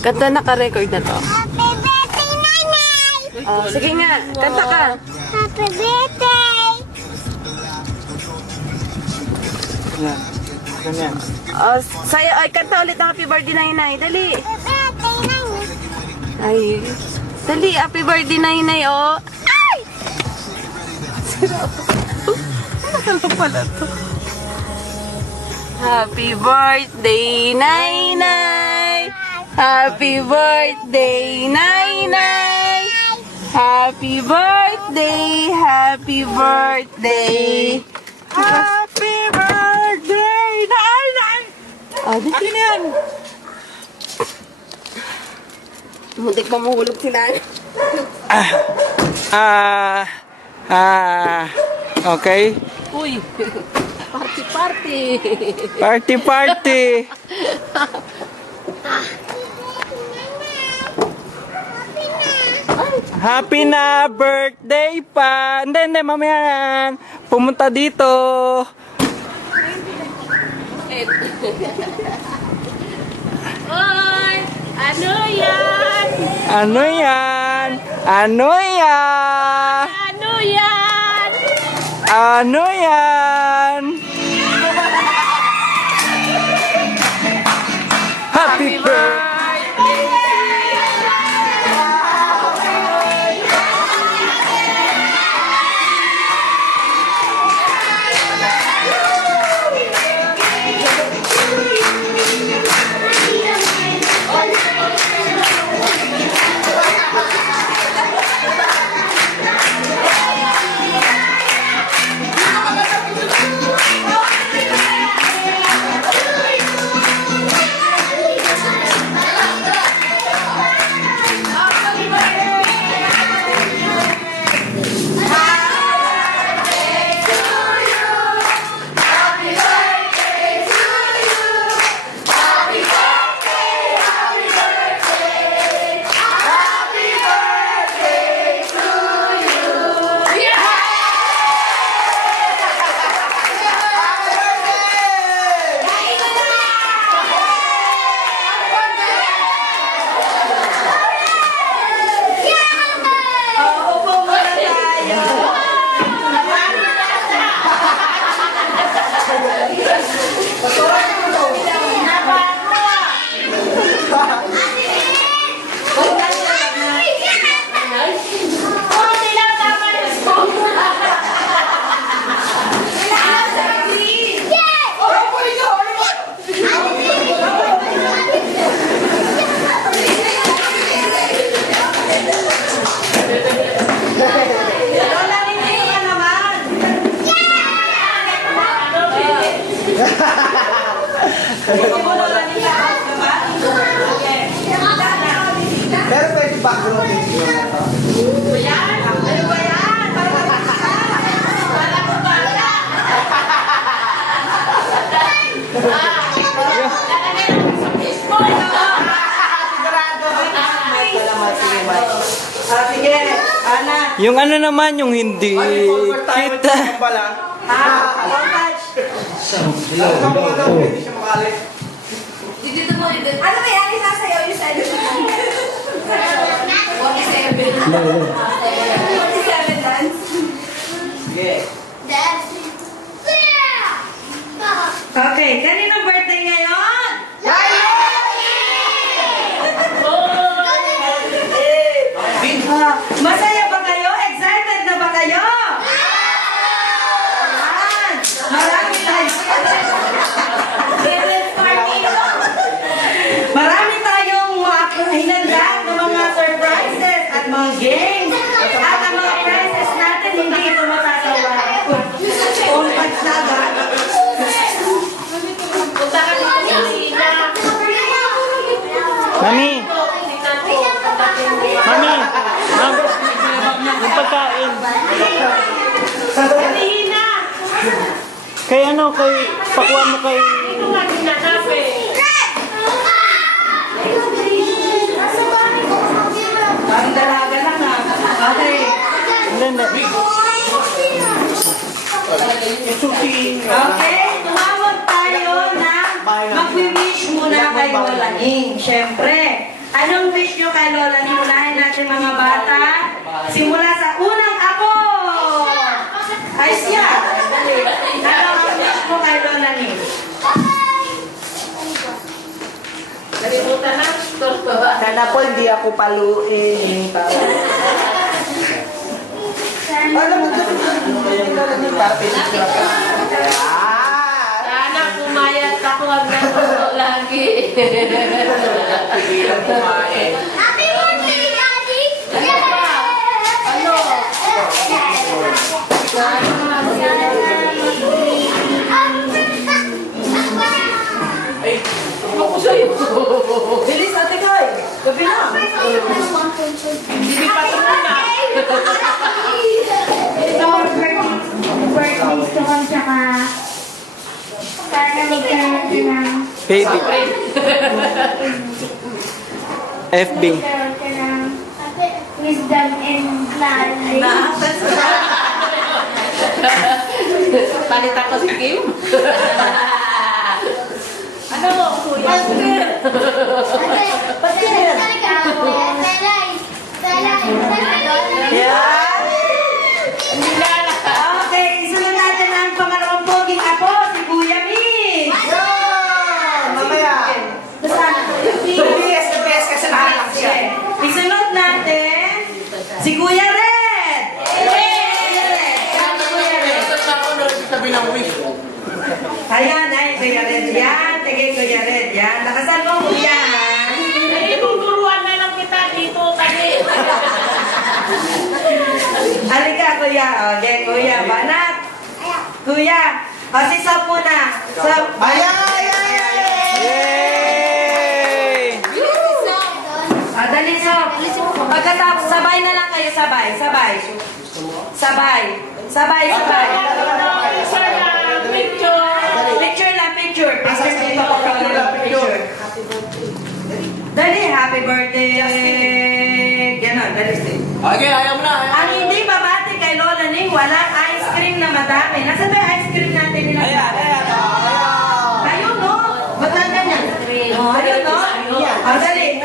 Kanta naka-record na to. Happy birthday, Nanay! Oh, sige nga, kanta ka. Happy birthday! Yan. Ganyan. Oh, sa'yo, ay, kanta ulit ng happy birthday, Nay. Dali. Happy birthday, Nanay! Ay, dali, happy birthday, Nay, oh. Ay! Sira ako. Ano pala to? Happy birthday, Nay. Happy birthday, Nay. Happy birthday, happy birthday. Happy birthday! Nay! Oh, di Akin na yan! muntik pa mahulog si Nay. Okay. Uy, party. Party! Happy na birthday pa! Hindi, mamaya yan. Pumunta dito. Oy, ano yan? Ano yan? Ano yan? Ano yan? Ano yan? Happy birthday! Pero pwede background video na to. Sige, Ana. Yung ano naman, yung hindi kita. Dito mo, ano ba yan? Isasayaw yung side mo. 47. 47 dance. Sige. Okay, kanino birthday ngayon? Masaya ba kayo? Excited na ba kayo? Yan! Marami tayong hinanda ng mga surprises at mga games. At ang mga prizes natin, hindi ito matasawa. All patch na agad. Punta ka dito sa Ina. Mami! Mami! Yung pagkain. Ina! Kay ano, kay pakuha mo kay... Ito nga ginanap eh. Ang dalaga lang ha. Okay. Hindi. Okay, tumawag tayo na mag-wish muna kay Lola Ning. Siyempre, anong wish nyo kay Lola Ning? Unahin natin mga bata. Simula sa unang apo. Ay siya. Ano ang wish mo kay Lola Ning? Nalimutan na. Sana po hindi ako paluin. Alam mo ito, Sana pumayat ako ang nagulo lagi. Pigilan kumain. Happy birthday, Daddy! Ano? Ako sa'yo. Bilis, Ate Koy. Gabi na. Hindi pa ito muna. Birthday gusto ko tsaka sana magkaroon ka ng Baby. FB. magkaroon ka ng wisdom and knowledge. Palit ako si Kim. Ano? Kuya? Yan. Okay, isunod natin ang pangalawang poging apo, si Kuya Mix. Mamaya. Saan? The best kasi nakakalak siya. Isunod natin si Kuya Red. Kuya Red. Saan si Kuya Red? Sabi ng wish. Ayan, ay, Kuya Red. Yan, sige, Kuya Red. Yan, nakasal mo, Kuya. Tuturuan na lang kita dito, tali. Halika, Kuya. Okay, Kuya. Banat. Kuya. O, si Sop muna. Sop. Ayan! Yay! O, dali, Sop. Pagkatapos, sabay na lang kayo, sabay. Sabay. Sabay. Sabay, sabay. Picture. Picture lang, picture. Picture dito. Picture. Dali, happy birthday. Ganon, dali. Okay, ayaw mo na. Ang hindi babati kay Lola Ning, walang ice cream na madami. Nasaan ba yung ice cream natin nila? Ayun, no? Ba't lang ganyan? Ayun, no? O, dali.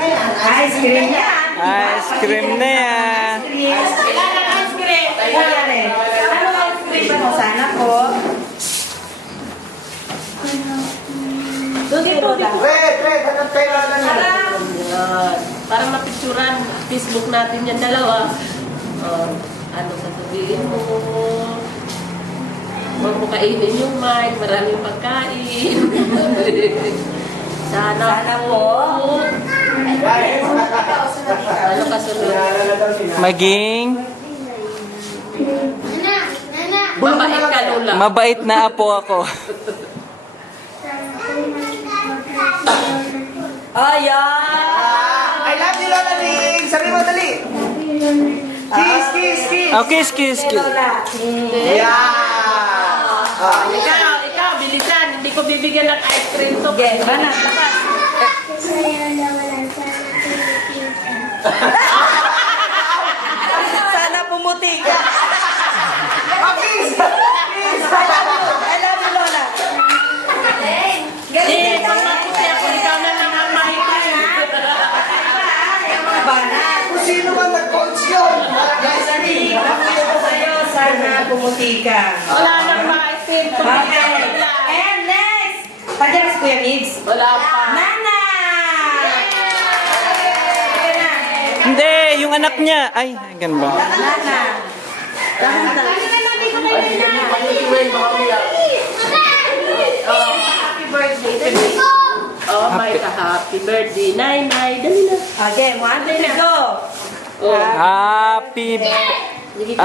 Ice cream yan. Ice cream na yan. Ilan ang ice cream? Kuya rin. Ano ice cream ba mo? Sana po. Dito, dito. Red, hanap tayo na lang. Para mapicturan, Facebook natin yan dalawa. Ano sasabihin mo? Huwag mo kainin yung mic, maraming pagkain. Sana po. Ano kasunod? Maging Mabait ka, Lola. mabait na apo ako. Ayan. I love you, Lola Ning. Sabi mo, dali. Kiss, kiss, kiss. Oh, kiss, kiss, kiss. Lola. Yeah. Ikaw, bilisan. Hindi ko bibigyan ng ice cream to. Okay, banat, lakas. Sana pumuti ka. Oh, kiss. Kiss. I love you, Lola. Eh, pag maputi ako, ikaw na lang ang mahitin. Banat. Kung sino man nag-coach yun. Dali, pakuya ko sa'yo. Sana pumuti ka. Wala nang ice cream to. Okay. And next. Pagyan si Kuya Migs. Wala pa. Nana! Sige na. Hindi, yung anak niya. Ay, ganun ba? Nana. Happy birthday. Oh, may ka-happy birthday. Nay. Dali na. Okay, 1, 2, go. Oh. Happy birthday.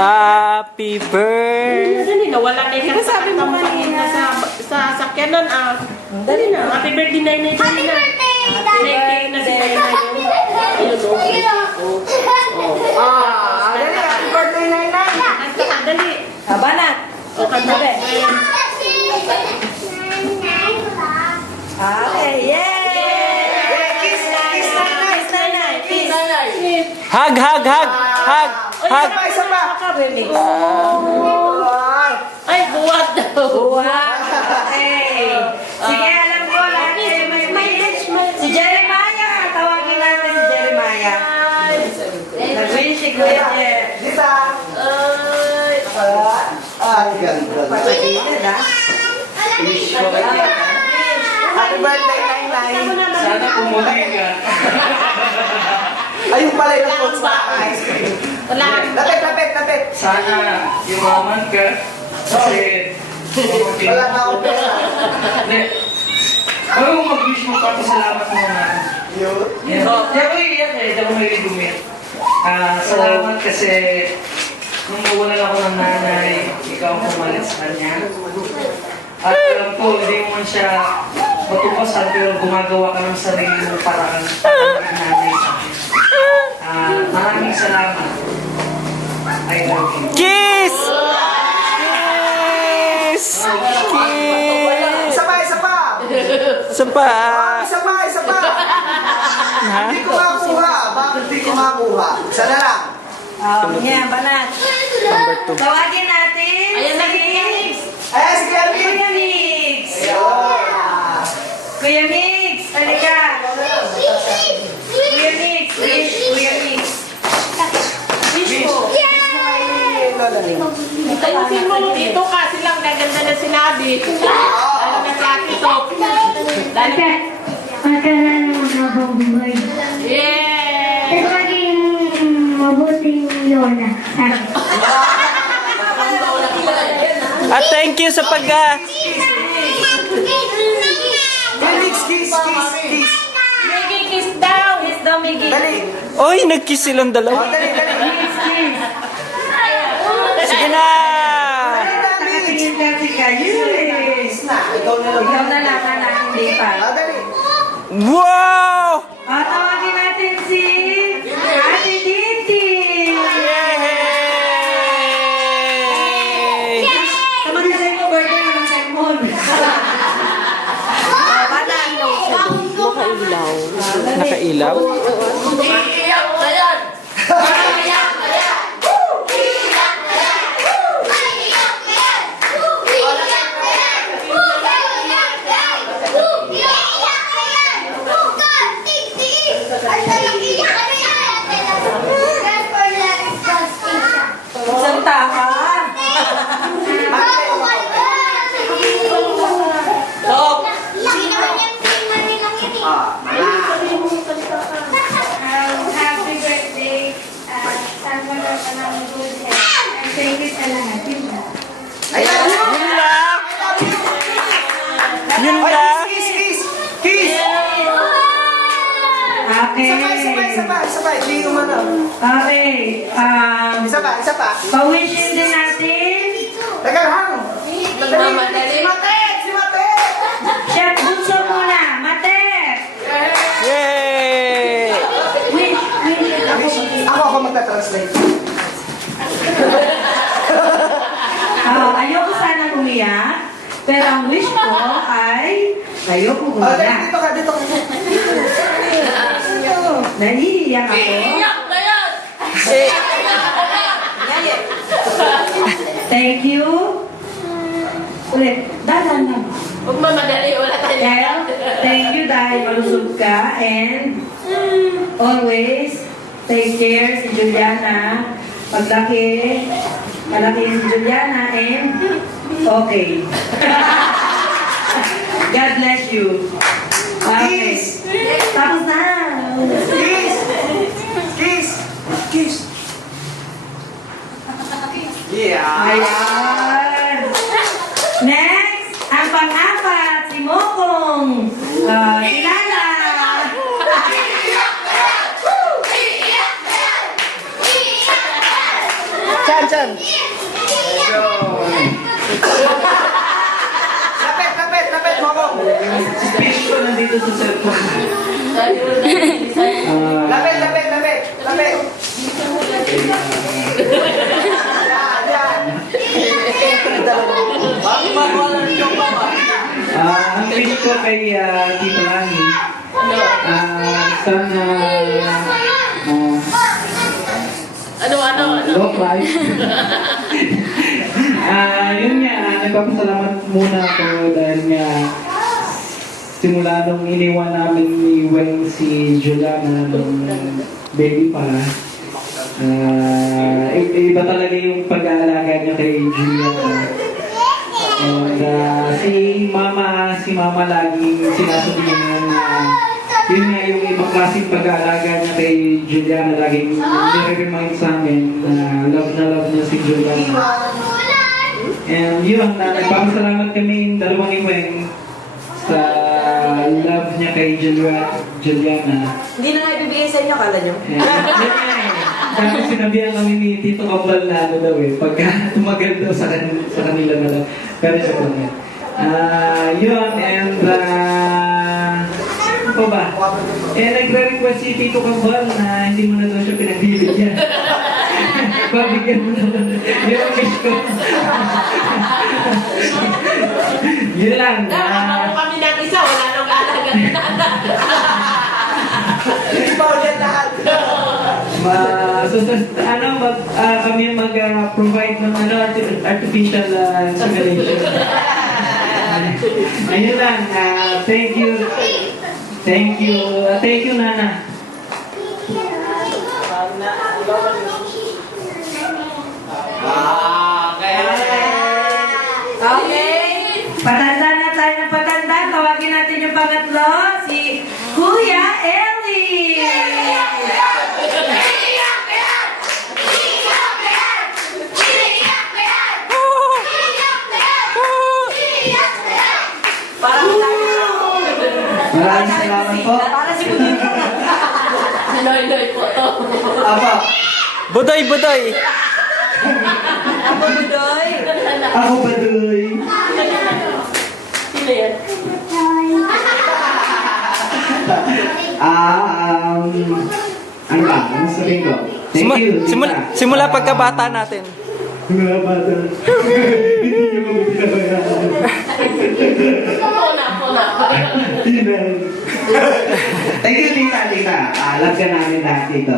Dali na. Wala na yung sabi mo kanina sa sakyanan. Dali na. Happy birthday, Nay. Dali na. Nay, na si Nay. Ayun, okay. Dali. Happy birthday, Nainay. Dali. Banat. O, kantabi. Okay, yay! Kiss, kiss, Nainay. Kiss, Nanay. Kiss. Hug. Isa pa, isa pa. Ay, buwat daw. Wow! Okay. Sige, alam ko lahat kayo may wish. Si Kuya Jeff. Lisa. Ay, ganda. Pagkakilid, ha? Happy birthday, Nay. Sana pumuli ka. Ayun pala yung coach na ice cream. Wala. Lapit. Sana yumaman ka. Kasi... Wala na akong pera. Hindi. Bago mo mag-wish mo, papasalamat mo na. Yun. Yan. Di ako iiyak eh. Di ako may dumit. Salamat kasi nung nawalan ako ng nanay, ikaw ang pumalit sa kanya. At alam ko, hindi mo man siya matupasan pero gumagawa ka ng sarili mong paraan para maging nanay sa akin. Maraming salamat. I love you. Kiss! Kiss! Kiss! Isa pa. Isa pa. Isa pa. Ha? Hindi ko makuha. Bakit hindi ko makuha? Isa na lang. Yan, banat. Number 2. Tawagin natin. Ayan na, Mix. Eh, si Kelvin. Kuya Mix. Ayun. Kuya Mix. Halika. Kuya Mix. Kuya Mix. Wish mo. Ayusin mo dito kasi lang gaganda na sinabi. Lalo na si Ate Top. Magkaroon ng habang buhay. Yeah! At maging mabuting lola. At thank you sa pag... Kiss. Miggy, kiss daw! Kiss daw, Miggy. Dali. Oy, nag-kiss silang Oh, dalawa. dali. Kiss, kiss. Sige na! Nakatingin kasi kayo eh. Kiss na. Ikaw na lang. Ikaw na lang, anak, hindi pa. Dali. Wow! Tawagin natin si Ate Titi. Yay! Kamanasay mo, birthday mo ng cellphone. Nakailaw? Isang takan. Happy birthday. Sana ka ng good health. And thank you sa lahat. Yun lang. Ayun. Yun lang! Yun Ay, lang! kiss. Okay. Isa pa. Hindi umano. Okay. Isa pa. Pa-wishin din natin. Nagalhang. Mama, dali. Si Mate. Chef Bunso muna. Mate. Yay! Wish. Ako magta-translate. Ayoko sana umiyak. Pero ang wish ko ay ayoko Oh, umiyak. dito ka. Naiiyak ako. Thank you. Ulit. Dadan lang. Huwag mamadali, wala tayo. Well, thank you dahil malusog ka and always take care si Juliana. Paglaki, malaki si Juliana and okay. God bless you. Okay. Tapos na. Kiss. Yeah. Ayan. Next, ang pang-apat, si Mokong. Kilala. Chan! Lapit mo ako. Speech ko nandito sa cellphone. Lapit. Ang wish ko kay Tita Lani, sana Ano? long life. Yun nga, nagpapasalamat muna ako dahil nga simula nung iniwan namin ni Weng si Juliana nung baby pa, Iba talaga yung pag-aalaga niya kay Juliana. And si mama laging sinasabihin niya na yun nga yung ibang klaseng pag-aalaga niya kay Juliana. Laging nire-remind sa amin na love niya si Juliana. And yun, nagpapasalamat kami dalawa ni Weng sa love niya kay Juliana. Hindi na nga ibibigay sa inyo, kala nyo? Yun nga eh. Dahil sinabihan kami ni Tito Kambal na ano daw eh, pagka tumagal daw sa kanila na lang. Pero siya po nga. Yun, and ano pa ba? Nagre-request si Tito Kambal na hindi mo na daw siya pinagbibigyan. Pabigyan mo naman. Yun ang wish ko. Yun lang. Nakakamaw kami ng isa, wala nang alaga. Hindi pa ulit lahat. Kami mag-provide ng artificial insemination. Ayun lang. Thank you. Thank you, Nana. Okay. Patanda na tayo ng patanda. Tawagin natin yung pangatlo, si Kuya Ellie. Maraming salamat po. Para si Kuya. Loy po to. Apa, Budoy, budoy! Ako, Budoy. ako Baduy. Sino yan? Ano ba? Ano sabihin ko? Thank you, tita. Simula pagkabata natin. Mga bata. Hindi nyo kami pinabayaan. Ako na. Inan. Thank you, tita. Love ka namin lahat dito.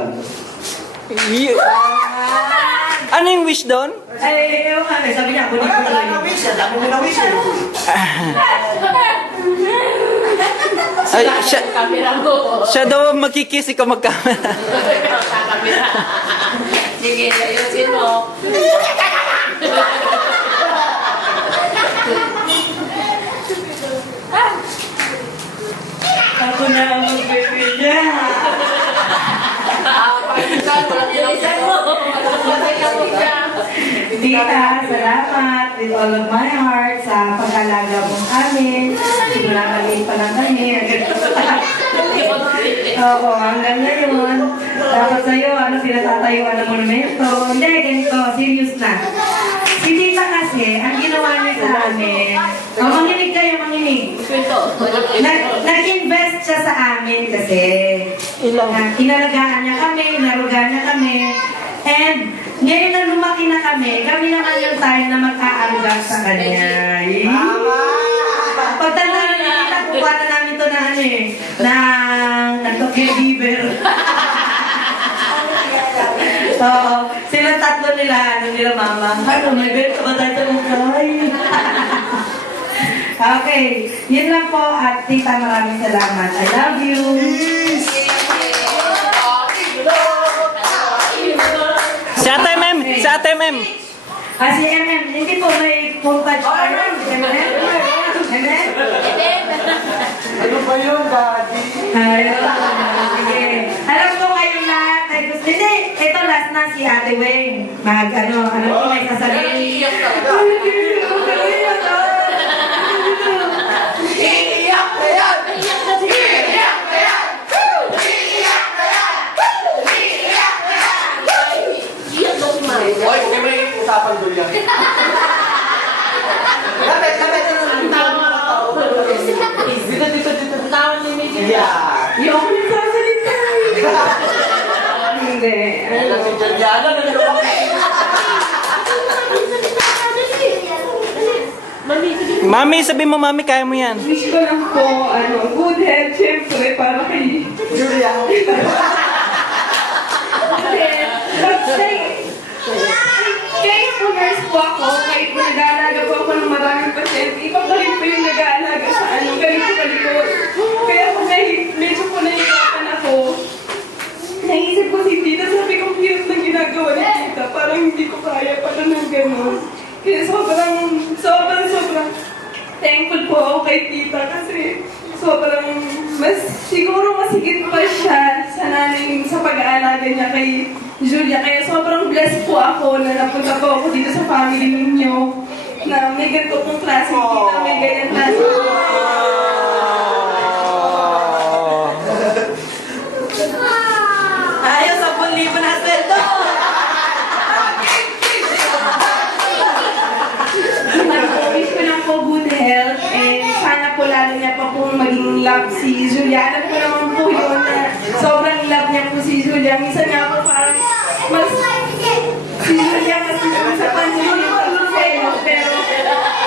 Ano yung wish doon? Ay, ewan ka, sabi niya, kunin ko lang. wish. Dami mo na wish. Ay, Kamera mo. siya daw magkikis, ikaw magkamera. Kamera. Sige, ayusin mo. Ako na ang mag-baby niya. Pakinggan mo lang ilaisan mo. Tita, salamat with all of my heart sa pag-alaga mo amin. Simula maliit pa lang kami. Oo, hanggang ngayon. Tapos sa'yo, pinatatayuan ng monumento. Hindi, ganito, serious na. Si Tita kasi, ang ginawa niya sa amin, manginig kayo, manginig. Nag-invest siya sa amin kasi. Inalagaan niya kami, inarugaan niya kami. And ngayon na lumaki na kami naman yung time na mag-aaruga sa kanya. Pagtanda na kita, kukuha na namin ito na caregiver. Oo, sila tatlo nila, mama. May bento ba tayo sa mukhay? Okay, yun lang po at tita, maraming salamat. I love you. Si Ate Mem! Si Ate Mem! Si MM, hindi po may full patch pa rin. MM? Ano ba yun, Daddy? Ayun. Sige. Alam ko kayong lahat ay gusto. Hindi, ito last na si Ate Weng. Ano po may sasabihin. Oy, kung may usapan doon yan. Lapit. Dito. Tawag ni Miguel. Yeah. Yung ako nagsasalita. Hindi. Ano si Juliana? Mami, sabi mo, Mami, kaya mo yan. Wish ko lang po, good health, syempre, para kay Juliana. Kaya po nurse po ako, kahit po nag-aalaga po ako ng maraming pasyente, iba pa rin po yung nag-aalaga sa galing po kalikot. Kaya po medyo po nahihirapan ako. Naisip ko si Tita, sabi ko, cute na sobrang thankful po ako kay tita kasi sobrang siguro mas higit pa siya sa nanay sa pag-aalaga niya kay Julia. Kaya sobrang blessed po ako na napunta po ako dito sa family ninyo na may ganito pong klase tita, may ganyan klase. Ayaw, 10,000 na sweldo. Wish ko lang po good health and sana po lalo niya pa pong maging love si Julia. Alam ko naman po yun na sobrang love niya po si Julia. Minsan nga po parang mas si Julia mas gusto sa pansin niya sa iyo. Pero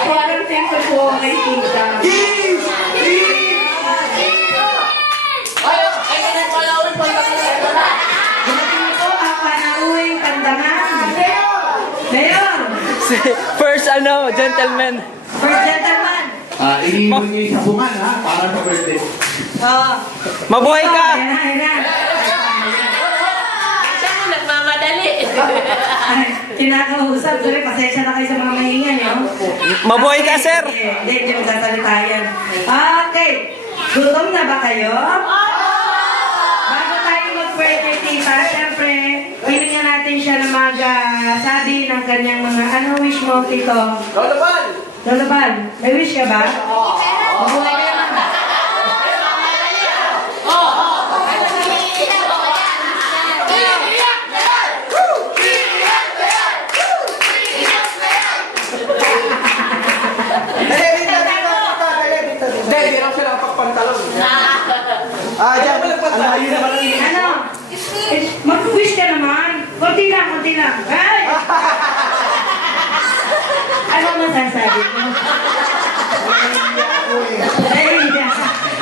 sobrang thankful po ako kay Tita. Dumating po ang panauwing kandangan. Mayor, First gentleman. first gentleman. Iniiwan niyo yung sabungan, ha? Para sa birthday. Oh. Mabuhay ka! Ayan na, ayan na. Siya mo nagmamadali. Ay, kinakausap. Sorry, pasensya na kayo sa mga mahingan, no? Mabuhay ka, sir! Hindi magsasalita yan. Okay. Gutom na ba kayo? Bago tayo mag-pray kay Tita, syempre, hiningan natin siya na mag-sabi ng kanyang mga, ano wish mo, Tito? Lola Bal, may wish ka ba? Mabuhay ka naman. Hindi, hindi lang siya nakapagpantalon. Diyan, ang layo naman ang ini. Ano? Mag-wish ka naman. Kunti lang, kunti lang. Ay! Ano masasabi mo? Ay,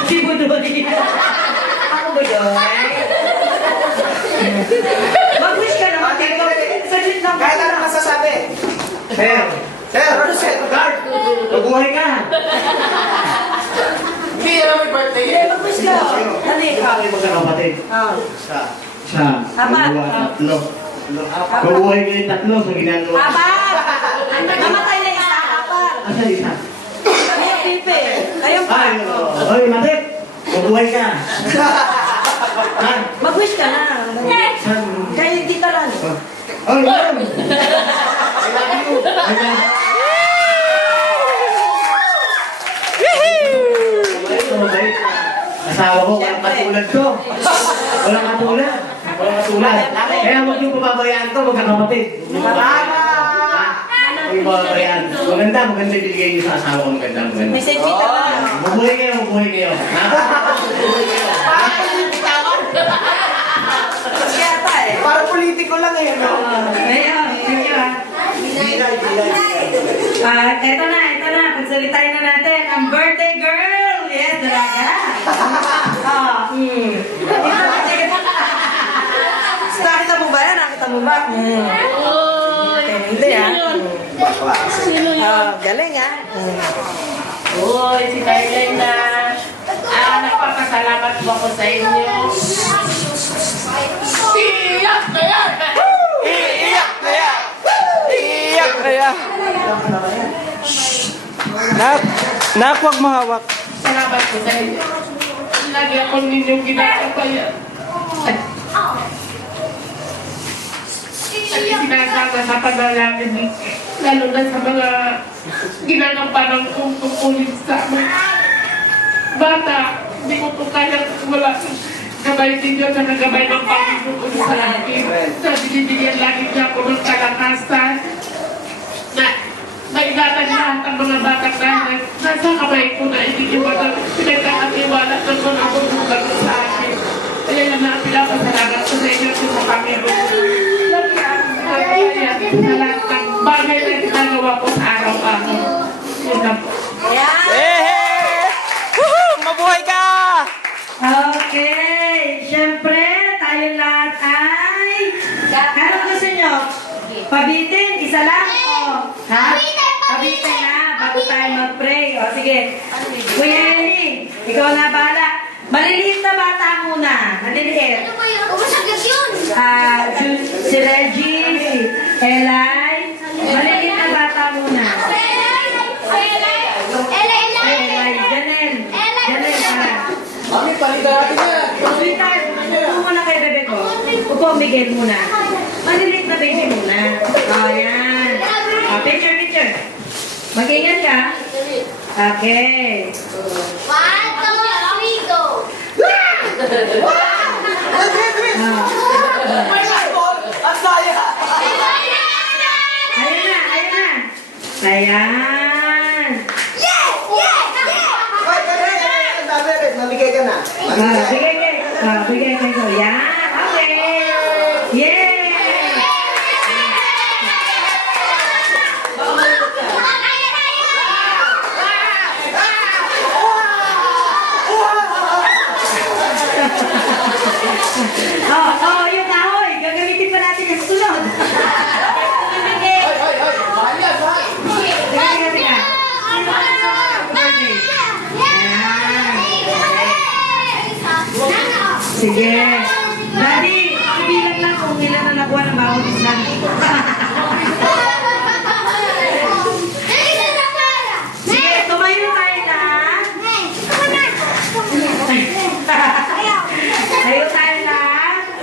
si Budoy. Ako Budoy. Mag-wish ka naman. Saglit lang. Kahit ano masasabi. Sir, guard, mabuhay ka. Hindi naman may birthday. Hindi, mag-wish ka. Dali. Kami magkakapatid. Isa, Apat. dalawa, tatlo. Mabuhay kayo tatlo sa ginagawa. Apat! Namatay na isa. Apat. Asa isa? Kayong pipe. Kayong pa. Oy, Matit, mabuhay ka. Mag-wish ka na. Kaya hindi ka lang. Oy, ma'am. I love you. I love you. Mabait. Asawa ko, walang katulad to. Walang katulad. Walang katulad. Kaya huwag niyo pababayaan to, magkakapatid. Pababayaan. Maganda ibigay niyo sa asawa ko. Maganda. Message kita lang. Mabuhay kayo, mabuhay kayo. Ha? Mabuhay kayo. Kaya pa eh. Para politiko lang eh, no? Ayun, thank you ah. Eto na. Pagsalitain na natin ang birthday girl. Yes, talaga. Nakita mo ba yan? Nakita mo ba? Hindi ah. Sino yun? Galing ah. Uy, si Darlene na. Nagpapasalamat po ako sa inyo. Iiyak na yan! Iiyak na yan! Nak, huwag mahawak. Salamat po sa inyo. Lagi ako ninyong ginagabayan. At sinasama sa panalangin, lalo na sa mga ginagampanan kong tungkulin sa amin. Bata, hindi ko po kaya wala. Gabay ninyo na nagabay ng Panginoon sa akin. Na binibigyan lagi niya ako ng kalakasan. Na maingatan lahat ang mga batang nahin. Nasa kamay ko na iniiwanan. Pinagkakatiwala ng mga bulugan sa akin. Kaya yan na pinapasalamat ko sa inyo sa Panginoon. Lagi akong nagkakayan sa lahat ng bagay na ginagawa ko sa araw-araw. Yun na po. Eh! Woohoo! Mabuhay ka! Okay. Siyempre, tayo lahat ay... Ano gusto nyo? Pabitin? Isa lang? O, ha? Pabitin na bago tayo mag-pray. O, sige. Kuya Eli, ikaw na bahala. Maliliit na bata muna. Maliliit. Si Reggie, si Eli. Maliliit na bata muna. o Miguel muna? Maliliit na baby muna. O, yan. O, picture, picture. Mag-ingat ka. Okay. 1, 2, 3, go! Ayan na, ayan na. Ayan. Mabigay ka na. Bigay kayo. Bigay kayo. Yan. Okay. Yay! Yung kahoy. Gagamitin pa natin yung sunod. Sige. Teka. Sige. Daddy, ibilang lang kung ilan na nakuha ng bawat isa. Sige, tumayo tayo na. Tayo tayo na.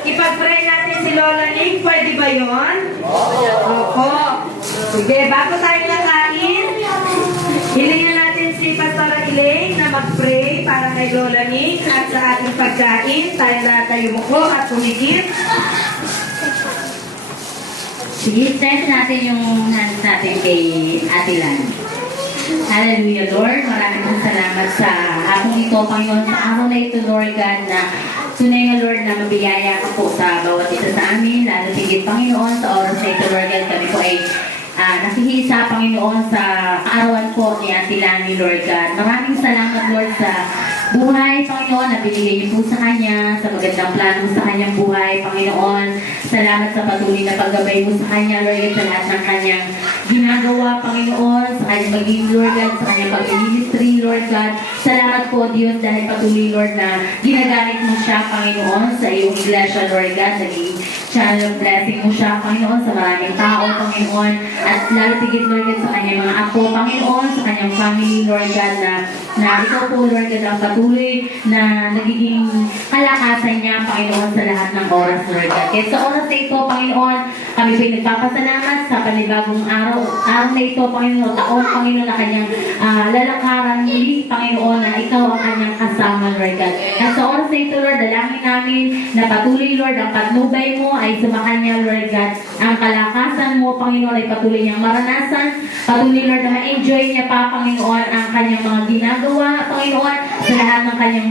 Ipag-pray natin si Lola Ning. Pwede ba yun? Opo. Sige, bago tayo nakain, hilingin natin si Pastora Elaine na mag-pray para kay Lola Ning at sa ating pagkain. Tayo lahat tayo muko at tumigil. Sige, test natin yung hands natin kay Ate Lan. Hallelujah, Lord. Maraming salamat sa hapong ito, Panginoon. Sa araw na ito, Lord God, na tunay na, Lord, na mabiyaya ka po sa bawat isa sa amin. Lalo tigit, Panginoon, sa oras na ito, Lord God, kami po ay nakihisa, Panginoon, sa kaarawan po ni Ate Lani, Lord God. Maraming salamat, Lord, sa buhay, Panginoon, na binigay niyo po sa Kanya, sa magandang plano sa Kanyang buhay, Panginoon. Salamat sa patuloy na paggabay mo sa Kanya, Lord God, sa lahat ng Kanyang ginagawa, Panginoon, sa Kanyang maging, Lord God, sa Kanyang pag-ministry, Lord God. Salamat po, Diyos, dahil patuloy, Lord, na ginagamit mo siya, Panginoon, sa iyong iglesia, Lord God, naging channel of blessing mo siya, Panginoon, sa maraming tao, Panginoon, at lalo tigit, Lord God, sa Kanyang mga apo, Panginoon, sa Kanyang family, Lord God, na ikaw po, Lord God, ang patuloy na nagiging kalakasan niya, Panginoon, sa lahat ng oras, Lord God. Kaya sa oras na ito, Panginoon, kami po nagpapasalamat sa panibagong araw na ito, Panginoon, taon, Panginoon, na kanyang lalakaran muli, Panginoon, na ikaw ang kanyang kasama, Lord God. At sa oras na ito, Lord, dalangin namin na patuloy, Lord, ang patnubay mo ay sumakanya, Lord God. Ang kalakasan mo, Panginoon, ay patuloy niyang maranasan. Patuloy, Lord, na ma-enjoy niya pa, Panginoon, ang kanyang mga ginagawa, Panginoon, sa lahat ng kanyang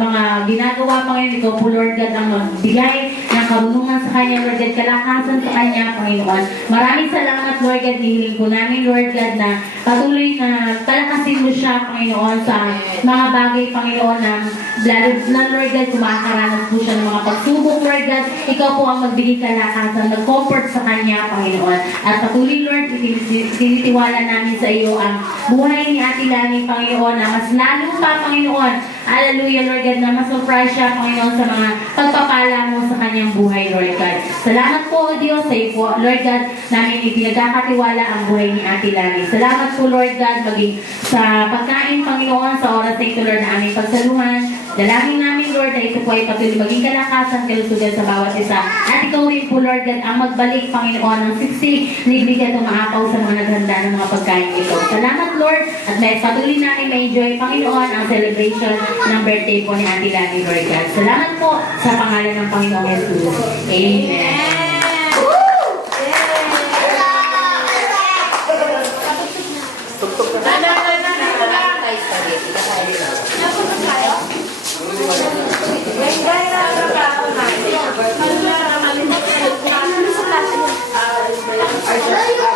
mga ginagawa, Panginoon. Ikaw po, Lord God, ang magbigay ng karunungan sa kanya, Lord God, kalakasan sa kanya, Panginoon. Maraming salamat, Lord God, hihiling po namin, Lord God, na patuloy na talakasin mo siya, Panginoon, sa mga bagay, Panginoon, na lalo na, Lord God, kumakaranas po siya ng mga pagsubok, Lord God. Ikaw po ang magbigay kalakasan, mag-comfort sa kanya, Panginoon. At patuloy, Lord, tinitiwala namin sa iyo ang buhay ni Ate Lani, Panginoon, na mas lalo pa, Panginoon. Hallelujah, Lord God, na ma-surprise siya, Panginoon, sa mga pagpapala mo sa kanyang buhay, Lord God. Salamat po, Diyos, sa iyo po, Lord God, namin ipinagkakatiwala ang buhay ni Ate Lani. Salamat po, Lord God, maging sa pagkain, Panginoon, sa oras na ito, Lord, na aming pagsaluhan. Dalangin namin, Lord, na ito po ay patuloy maging kalakasan, kalusugan sa bawat isa. At ikaw rin po, Lord God, ang magbalik, Panginoon, ng 60 libligan at umaapaw sa mga naghanda ng mga pagkain ito. Salamat, Lord, at may patuloy namin ma-enjoy, Panginoon, ang celebration ng birthday po ni Ate Lani, Lord God. Salamat po sa pangalan ng Panginoong Jesus. Amen. Ay,